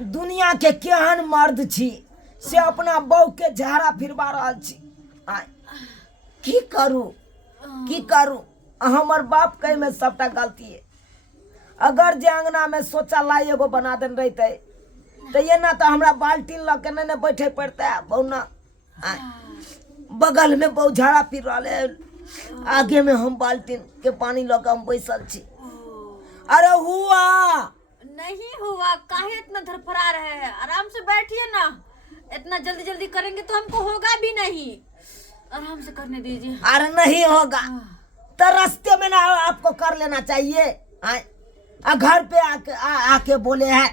दुनिया के केहन मर्द छी से अपना बहू के झाड़ा फिरवा रहल छी। की करू हमर बाप कहे में सबटा गलती है। अगर जे अंगना में शौचालय एगो बना देन रहते तो ये ना तो हमरा बाल्टीन ल के न बैठे पड़ता बहुना। बगल में बहु झाड़ा फिर रहा है, आगे में हम बाल्टीन के पानी ल के हम बैसल छी। अरे हुआ नहीं हुआ, काहे इतना धड़फड़ा रहे हैं? आराम से बैठिए ना, इतना जल्दी जल्दी करेंगे तो हमको होगा भी नहीं। आराम से करने दीजिए। अरे नहीं होगा तो रास्ते में ना आपको कर लेना चाहिए। घर पे आके बोले है।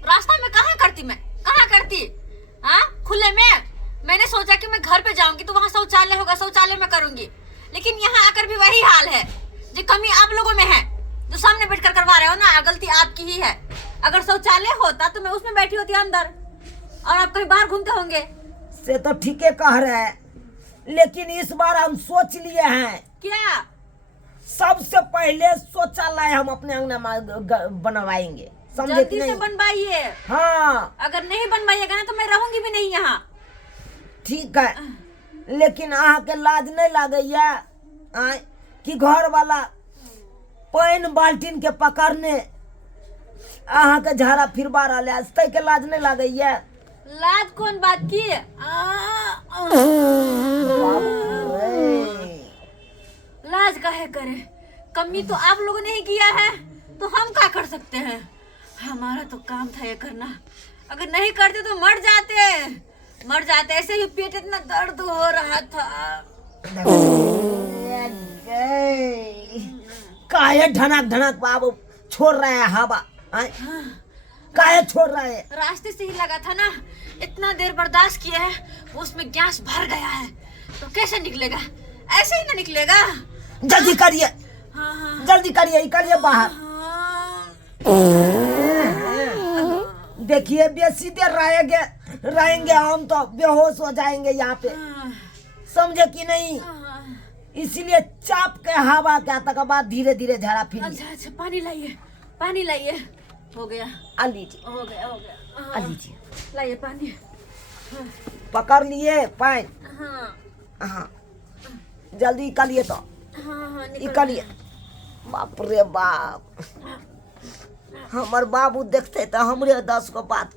रास्ता में कहाँ करती मैं, कहाँ करती? हाँ खुले में। मैंने सोचा कि मैं घर पे जाऊंगी तो वहाँ शौचालय होगा, शौचालय में करूंगी, लेकिन यहाँ आकर भी वही हाल है। जो कमी आप लोगों में है, जो सामने बैठकर करवा रहे हो ना, गलती आपकी ही है। अगर शौचालय होता तो मैं उसमें बैठी होती अंदर और आप कहीं बाहर घूमते होंगे। से तो ठीक है कह रहे हैं, लेकिन इस बार हम सोच लिए हैं। क्या? सबसे पहले शौचालय हम अपने अंगना में बनवाएंगे। समझे कि जल्दी से नहीं? बनवाइए। हाँ अगर नहीं बनवाइएगा ना तो मैं रहूंगी भी नहीं यहाँ। ठीक है, लेकिन अहाँ के लाज नहीं लागैया कि घर वाला पानी बाल्टीन के पकड़ने अहाँ के झाड़ा फिरवा रहा है, तै के लाज नहीं लागैया? लाज कौन बात की? लाज काहे करे? कमी तो आप लोगों ने ही किया है, तो हम क्या कर सकते हैं? हमारा तो काम था ये करना। अगर नहीं करते तो मर जाते। ऐसे ही पेट इतना दर्द हो रहा था। काहे ढनक बाबू छोड़ रहे हैं हवा? काहे छोड़ रहे हैं? रास्ते से ही लगा था ना, इतना देर बर्दाश्त किया है, उसमें गैस भर गया है, तो कैसे निकलेगा? ऐसे ही ना निकलेगा। जल्दी करिए, हाँ। जल्दी करिए बाहर। देखिए बेसी देर रहेंगे हम तो बेहोश हो जाएंगे यहाँ पे। समझे कि नहीं? इसीलिए चाप के हवा के तक बाद धीरे धीरे झाड़ा फिर। अच्छा पानी लाइए। हो गया। लीजिए। हो गया। लीजिए, लाइए पानी। पकड़ लिए पानी। हाँ जल्दी निकालिए तो। निकालिए। बाप रे बाप, हमर बाबू देखते तो हमरे 10 को बात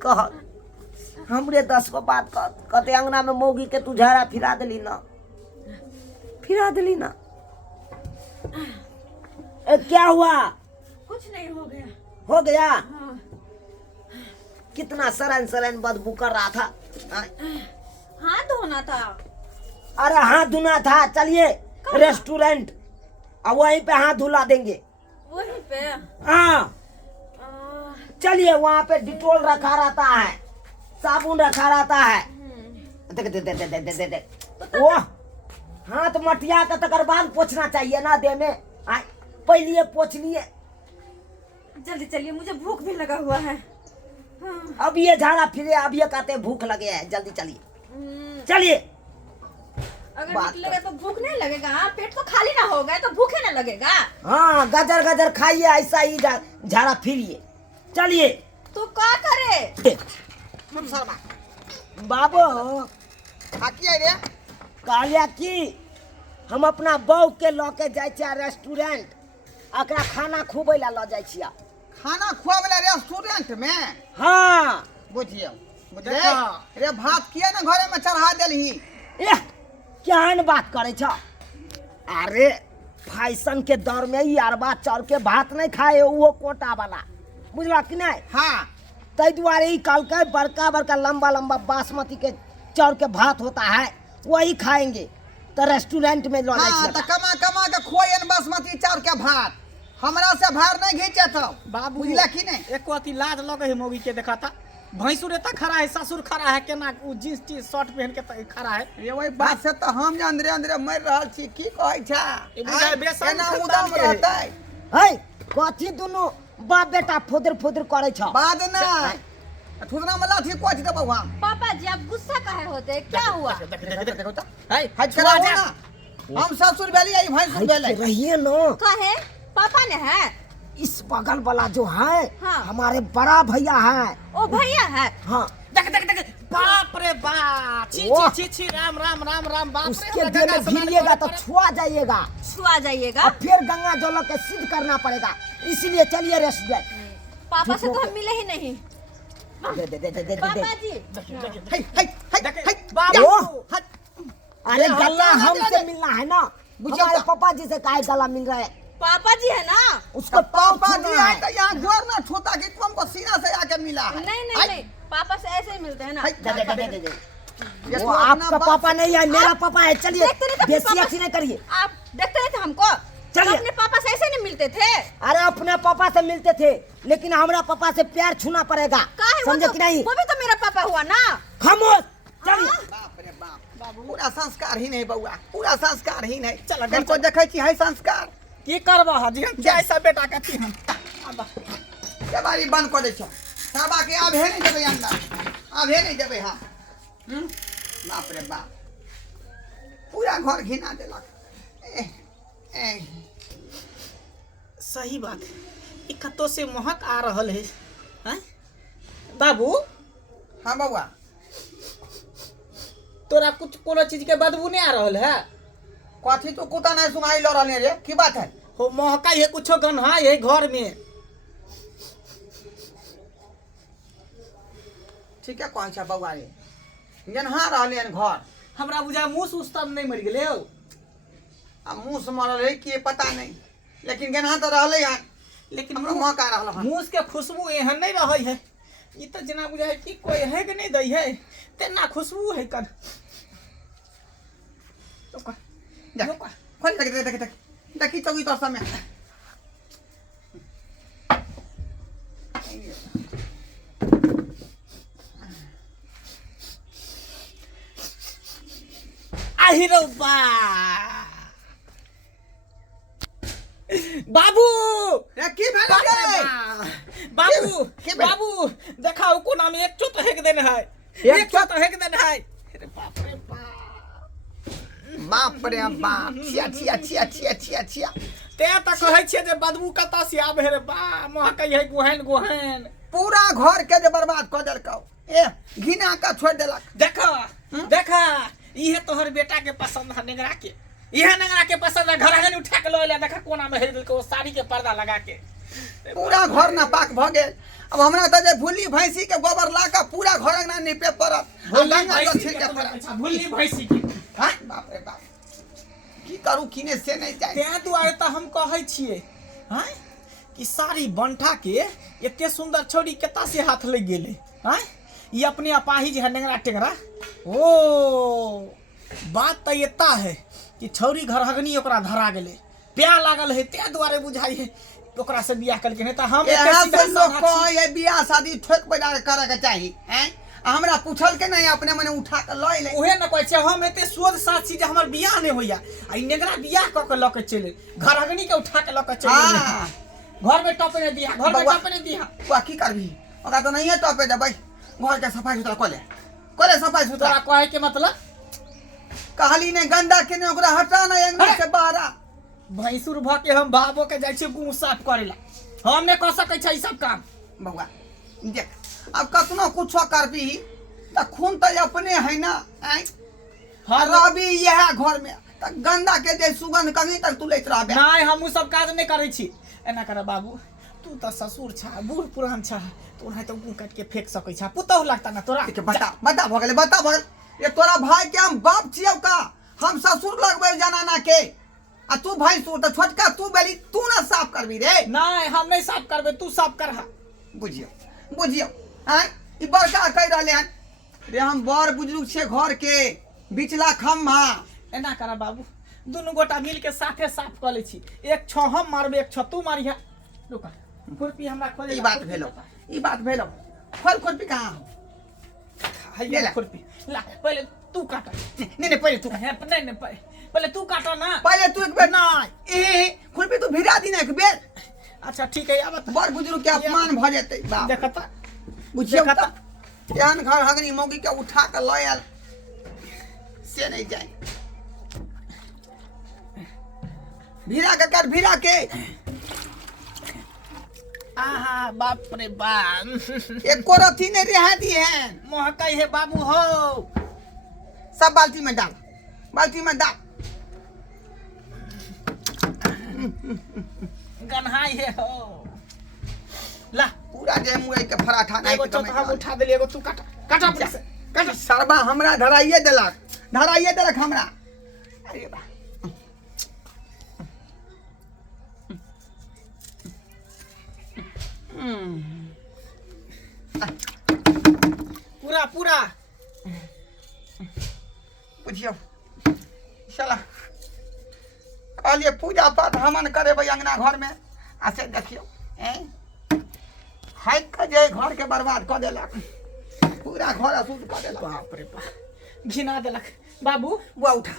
कहते अंगना में मौगी के तू झाड़ा फिरा दिली ना। क्या हुआ? कुछ नहीं, हो गया। हाँ। कितना सरन बदबू कर रहा था। हाथ धोना था। अरे हाथ धोना था, चलिए रेस्टोरेंट, अब वहीं पे हाथ धुला देंगे। वहीं पे? हाँ चलिए, वहाँ पे डिटोल रखा रहता है, साबुन रखा रहता है। देख वो हाथ मटिया का तकर बाद पोछना चाहिए ना देह में। पहले पोछ लिए। जल्दी चलिए, मुझे भूख भी लगा हुआ है। अब ये झाड़ा फिरे, अब ये कहते भूख लगे है। जल्दी चलिए। अगर निकलेगा तो भूख नहीं लगेगा? पेट तो खाली ना होगा तो भूखे ना लगेगा। हाँ गजर खाइए, ऐसा ही झाड़ा फिरिए। चलिए। तो क्या करे? बाबू कहलिया कि हम अपना बहू के लके जाए रेस्टोरेंट, अकरा खाना खुआबे ला ल जाए छिया। खाना खुआबे रेस्टोरेंट में? हाँ बुझिए रे, भात किया ना घरे में चढ़ा देलही। केहन बात करे छ? अरे फैशन के दौर में ही अरबा चाउर के भात नहीं खाए, वो कोटा वाला, बुझला कि नहीं? हाँ, तै दुआरे ही कल के बड़का लंबा बासमती के चाउर के भात होता है, वही खाएंगे। तो रेस्टोरेंट में लो हाँ, तो कमा के खोयन बासमती चाउर के भात। हमरा से भार नहीं घींचे तो बाबू, बुझला कि नहीं? एक अति लाज लगे है मौगी के देखा था। भैंसुर एता खड़ा है, ससुर खड़ा है, केना जींस टी शर्ट पहन के खड़ा है। ये वही बात से तो हम अंदरे मर रहल छी। की कहै छा? केना उदाम रहतै? है कथी दुनु बाप बेटा फुदर करे छ? बाद ना ठुदना मला ठीक कोच दे बउवा। पापा जी आप गुस्सा काहे होते? क्या हुआ? देखो तो हज कराओ ना। हम ससुर भेली आई भैंसुर भेलै। रहिए न। काहे? पापा ने है? इस बगल वाला जो है हाँ। हमारे बड़ा भैया है। ओ भैया है। हाँ देख देख देख बाप रे बाप छी वाह। छी छी छी राम राम राम राम बाप रे उसके देह में भीगिएगा तो छुआ जाइएगा छुआ जाइएगा। और फिर गंगा जल के सिद्ध करना पड़ेगा। इसलिए चलिए रेस्टोरेंट। पापा से तो हम मिले ही नहीं। दे दे दे दे दे पापा जी ओ, अरे गला हमसे मिलना है ना। हमारे पापा जी से काहे गला मिल रहा है? पापा जी है ना। उसको पापा पापा जी आए तो यहाँ घर ना छूता कि तुमको सीना से आके मिला है। नहीं नहीं नहीं, पापा से ऐसे ही मिलते हैं ना। ये वो तो अपना आपका पापा नहीं है, मेरा पापा है। चलिए देखते नहीं थे अपने बेसी पापा अच्छी नहीं करिए। आप देखते नहीं थे हमको? चलिए। अपने पापा से ऐसे नहीं मिलते थे। अरे अपने पापा से मिलते थे, लेकिन हमारा पापा से प्यार छूना पड़ेगा। काहे? वो समझे तो- कि नहीं? वो भी तो मेरा पापा हुआ ना। खामोश। चलिए बाप रे बाप पूरा संस्कार ही नहीं बउआ, पूरा संस्कार ही नहीं। चल, चल को देखै छी है संस्कार। की करबा हाजी हम जैसा बेटा कहती हम के बारी बंद कर दे छो साबा के आबे नहीं देबे अंदर, आबे नहीं देबे। हां बाप रे बाप पूरा घर घिना देलक। सही बात ई कतो से महक आ रहल है हैं बाबू। हां बउआ तोरा कुछ कोनो चीज के बदबू नहीं आ रहल है? कथी तो कुत्ता नहीं सुनाई ल रहले रे, की बात है? हो महका है कुछो गन्हा है घर में। ठीक है कहै छ बउआ रे, गन्हा रहले हन घर। हमरा बुझा मुंह उस्तम नहीं मर गेले हो। आ मुंह से मरल है कि पता नहीं, लेकिन गन्हा तो रहले हन। लेकिन हमरो मुंह का रहल हन। मुंह के खुशबू एहन नहीं रहै है। ई तो जना बुझा है कि कोई है कि नहीं दई है तेना खुशबू है कर। तो का देख खोल देख देख देख देखी चौकी तोर समय। आहिरो बा बाबू रे की भेल बाप रे रे? बा। बाबू के भेल? बाबू देखाओ को नाम एक चोट हेक देन है। एक एक चोट हेक देन है। अरे बाप रे बाप रे बाप छिया छिया छिया छिया छिया छिया। ते त कहै छियै जे बदबू कतऽ से आबै रे बा महकै है गोहन गोहन। पूरा घर के जे बर्बाद कर देलकौ। ए घिना का छोड़ देलक। देखा देखा इहे तोहर बेटा के पसंद है नेगरा के। इहे नेगरा के पसंद है। घर आंगन उठा के लइले देखा कोना में हेर देलको साड़ी के पर्दा लगा के। पूरा घर ना पाक भ गेल। अब हमरा त जे भूली भैंसी के गोबर ला के पूरा घर अंगना निपे पड़त। भुल्ली गंगा जल भैंसी छिड़के के पड़त। भुल्ली भैंसी के। हां बाप रे बाप की करू किने से नहीं जाए। तें दुआरे त हम कहै छियै हैं कि सारी बंठा के एते सुंदर छोरी केता से हाथ लग गेले हैं। ये अपने अपाही जे है नेगरा टेंगरा। ओ बात त एता है कि छौरी घर हगनी ओकरा धरा गेले प्यार लागल है ते दुआरे बुझाई है ओकरा से बियाह करके नहीं त हम एहा से लोग को ये बियाह शादी ठोक बजा के करे के चाहिए हैं। हमरा पूछल के नहीं अपने मने उठा के लय ले। ओहे न कहै छै हम एते सोच साथ छी जे हमर बियाह नहीं होइया आ ई नेगरा बियाह क के ल के चले घर हगनी के उठा के ल के चले। हां घर में टपे ने दिया घर में टपे ने दिया। तू की करबी ओकरा तो नहीं है टपे दे भाई। घर के सफाई सुथरा कोले सफाई सुथरा। तोरा कहै के मतलब कहली ने गंदा के ने ओकरा हटा ना अंगना से बाहर। भैंसुर भ के हम बाबो के जाइ छी गुण साफ करेला। हम ने कह सकै छै ई सब काम। बउआ देख अब कतनो कुछो करबी त खून त अपने है ना। आई हाँ रवि यह घर में त गंदा के जे सुगंध कहीं तक तू लेत रहबे। नहीं हम उ सब काज नहीं करै छी। एना कर बाबू तू त ससुर छा बूढ़ पुरान छा तो उन्हें तो गुण काट के फेंक सकै छा पुतहु लगता ना तोरा। ठीक है बता भ गेले बता भ गेले। ये तोरा भाई के हम बाप छियौ का? हम ससुर लगबे जनाना के आ तू भाई सु त छोटका तू बेली तू ना साफ करबी रे। नहीं हम नहीं साफ करबे तू साफ कर। बुझियो बुझियो हैं ई बड़का कह रहले हन रे हम बड़ बुजुर्ग छे घर के बिचला खम्भा। एना कर बाबू दुनू गोटा मिल के साथे साफ कर ले छी। एक छ हम मारबे एक छ तू मारिया। रुक खुरपी हमरा खोले। ई बात भेलो खोल खुरपी कहां है ले ला। खुरपी ला पहले तू काट। नहीं पहले तू नहीं पहले तू काटो ना। पहले तू एक बेर नहीं ए खुरपी तू भिड़ा दी ना एक बेर। अच्छा ठीक है अब बड़ बुजुर्ग के अपमान भ जेतै बाप। देखता बुझियो देखता। त एहन घर हगनी मौगी के उठा के लय आयल से नहीं जाए। भिड़ा के कर भिड़ा के आहा बाप रे बाप एको रथी नहीं रह दी है। महकाई है बाबू हो। सब बाल्टी में डाल, बाल्टी में डाल। गन्हाई है हो। ला पूरा जे मुए के पराठा नहीं एगो चौथा हम उठा देली, एगो तू काटा काटा अपने से काटा। सरबा हमरा धराइए देलक हमरा। अरे बा पूरा पूरा बुझियो चला कहलिए पूजा पाठ हमन करे अंगना घर में। आ से देखियो हाइक के जे घर के बर्बाद कर देलक, पूरा घर अशुद्ध कर देलक। बाप रे बाप घिना देलक। बाबू बुआ उठा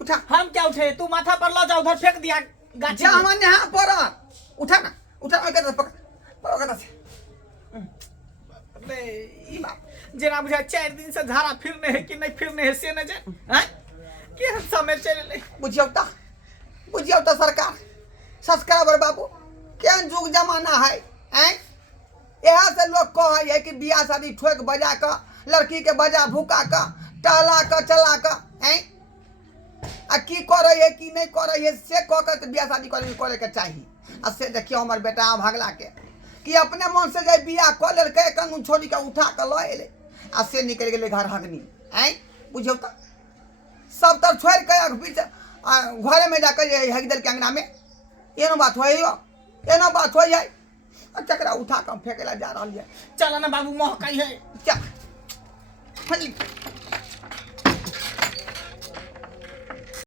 उठा। हम क्या उठे, तू माथा पर ला जा, उधर फेंक दिया गाछी जा में। हमन यहाँ पर उठा ना, उठा ओके पकड़ से। अरे ई जेना बुझा 4 दिन से धारा फिरने है कि नहीं फिरने है से न जे हैं के समय चले। बुझियो त सरकार सब्सक्राइबर बाबू क्या जुग जमाना है यहाँ से लोग कहे है कि बियाह शादी ठोक बजा कर लड़की के बजा भूका कर टहला कर चला कर आ की करे है कि नहीं करे है से कह कर बियाह शादी करे के चाहिए। आ से देखियो हमर बेटा भागला के कि अपने मन से जाए बियाह कर लेल के कानून छोड़ी के उठा के ल एले आ से निकल गेले घर हगनी। बुझियो त सब तर छोड़ के बीच घरे में जाकर हग दिल के अंगना में एनो बात हो जाए चकरा उठा कर फेंकेला जा रहा है। चला ना बाबू महकाई है। चल